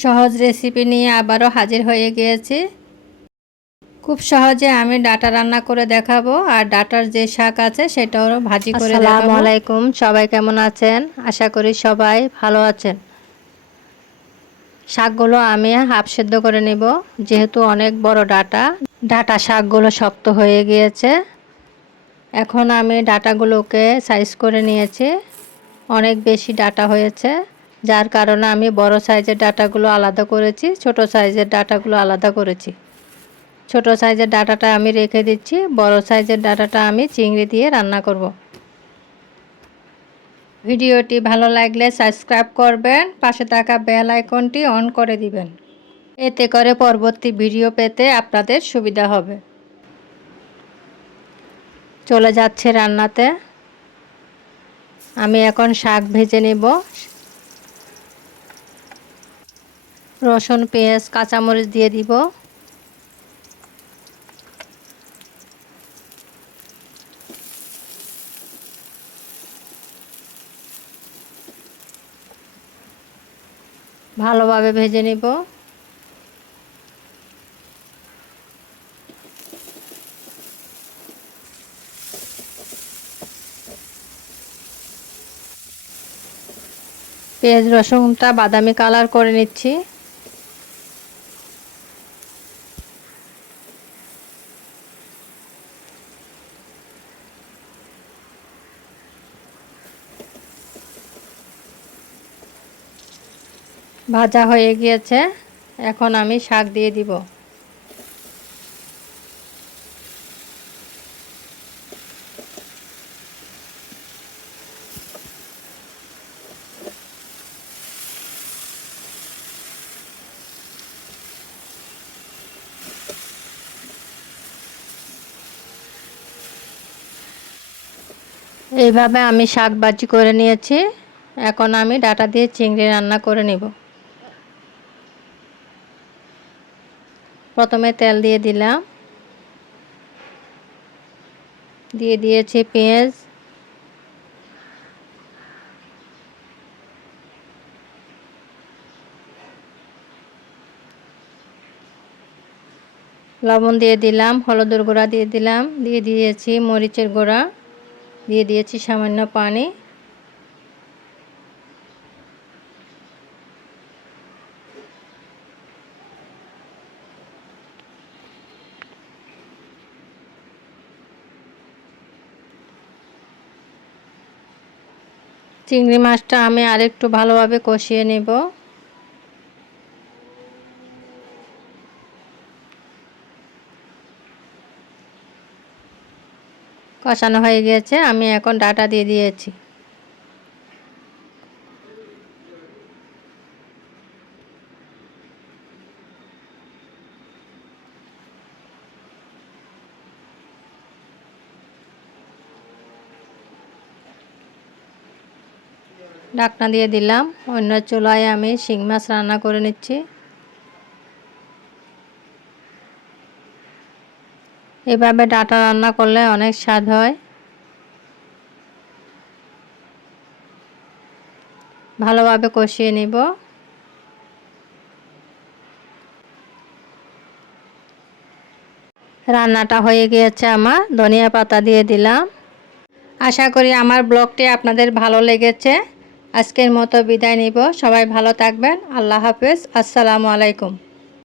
সহজ রেসিপি নিয়ে আবারও হাজির হয়ে গিয়েছি। খুব সহজে আমি ডাটা রান্না করে দেখাবো, আর ডাটার যে শাক আছে সেটাও ভাজি করে দেখাবো। আসসালামু আলাইকুম, সবাই কেমন আছেন? আশা করি সবাই ভালো আছেন। শাকগুলো আমি হাফ সেদ্ধ করে নেব, যেহেতু অনেক বড় ডাটা শাকগুলো শক্ত হয়ে গিয়েছে। এখন আমি ডাটাগুলোকে সাইজ করে নিয়েছি, অনেক বেশি ডাটা হয়েছে, যার কারণে আমি বড় সাইজের ডাটাগুলো আলাদা করেছি, ছোট সাইজের ডাটাগুলো আলাদা করেছি। ছোট সাইজের ডাটাটা আমি রেখে দিচ্ছি, বড় সাইজের ডাটাটা আমি চিংড়ি দিয়ে রান্না করব। ভিডিওটি ভালো লাগলে সাবস্ক্রাইব করবেন, পাশে থাকা বেল আইকনটি অন করে দিবেন, এতে করে পরবর্তী ভিডিও পেতে আপনাদের সুবিধা হবে। চলে যাচ্ছে রান্নাতে। আমি এখন শাক ভেজে নেব। রসুন, পেঁয়াজ, কাঁচামরিচ দিয়ে দিব। ভালোভাবে ভেজে নেব। পেঁয়াজ রসুনটা বাদামি কালার করে নিচ্ছি। ভাজা হয়ে গিয়েছে, এখন আমি শাক দিয়ে দিব। এইভাবে আমি শাক ভাজি করে নিয়েছি। এখন আমি ডাটা দিয়ে চিংড়ি রান্না করে নেব। প্রথমে তেল দিয়ে দিলাম, দিয়ে দিয়েছি পেঁয়াজ, লবণ দিয়ে দিলাম, হলুদের গুঁড়া দিয়ে দিলাম, দিয়ে দিয়েছি মরিচের গুঁড়া, দিয়ে দিয়েছি সামান্য পানি। চিংড়ি মাছটা আমি আরেকটু ভালোভাবে কষিয়ে নেব। কষানো হয়ে গিয়েছে, আমি এখন ডাটা দিয়ে দিয়েছি। ঢাকনা দিয়ে দিলাম। অন্য চুলায় আমি শিং মাছ রান্না করে নিচ্ছি। এভাবে ডাটা রান্না করলে অনেক স্বাদ হয়। ভালোভাবে কষিয়ে নিব। রান্নাটা হয়ে গিয়েছে আমার, ধনিয়া পাতা দিয়ে দিলাম। আশা করি আমার ব্লগটি আপনাদের ভালো লেগেছে। আজকের মতো বিদায় নিব। সবাই ভালো থাকবেন। আল্লাহ হাফেজ। আসসালামু আলাইকুম।